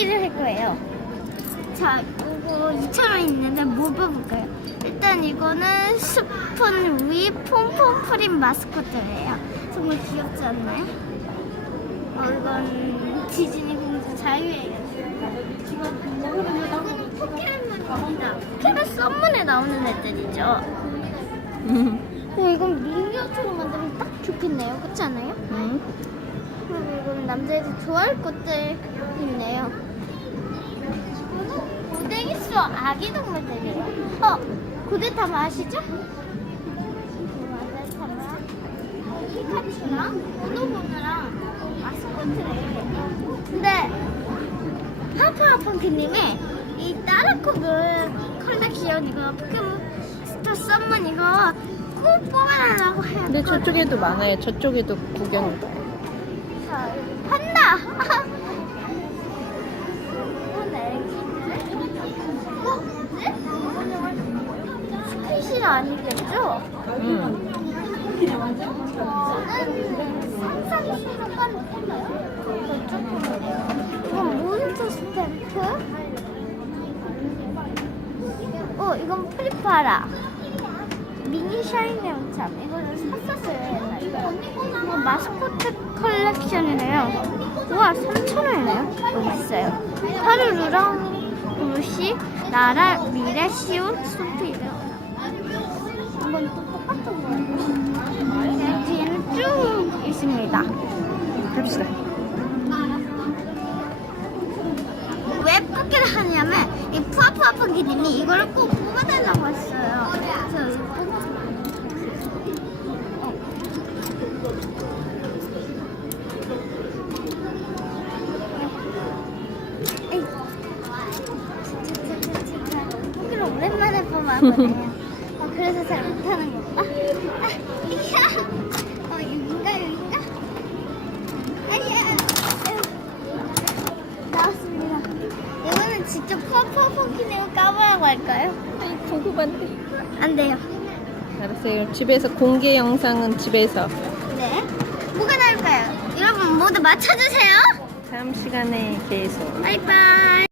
뽑기를 할 거예요. 자, 이거 2,000원 있는데 뭐 뽑을까요? 일단 이거는 스푼 위 폼폼 프린 마스코트예요. 정말 귀엽지 않나요? 이건 디즈니 공주 자유예요. 이거는 포켓몬입니다. 포켓몬 썸문에 나오는 애들이죠. 이건 미니어처로 만들면 딱 좋겠네요. 그렇지 않아요? 그리고 이건 남자애들 좋아할 것들 있네요. 부대기수 아기 동물들이에요. 고데타마 아시죠? 고데타마, 피카츄랑 우노보느랑 마스코트래요. 근데 하프하펑키님이 이 따라코블 컬렉션 이거 포켓몬스터 썸문 이거 꼭 뽑아달라고 해요. 근데 저쪽에도 많아요. 저쪽에도 구경. 자, 판다! 스퀴시는 아니겠죠? 상상이 순간 이건 몬스터 스탬프? 이건 프리파라 미니 샤이니 영참. 이거는 샀었어요 옛날에. 이거 마스코트 컬렉션이래요. 우와 3,000원이네요. 너무 비싸요. 하루루랑 루시 나라 미래 시온 소피래요. 이건 또 똑같은 거예요. 뒤에는 쭉 있습니다. 갑시다. 왜 뽑기를 하냐면 이 푸아푸아팡기님이 이거를 꼭 뽑아달라고 했어요. 그래서 이거 뽑아. 뽑기를 오랜만에 뽑아보네요. 그래서 잘 못하는 건가? 여긴가? 아야! 나왔습니다. 이거는 직접 푸아푸아팡키네요 까보라고 할까요? 궁금한데. 안 돼요. 알았어요. 집에서 공개 영상은 집에서. 네. 뭐가 나올까요? 여러분 모두 맞춰주세요. 다음 시간에 계속. 바이바이.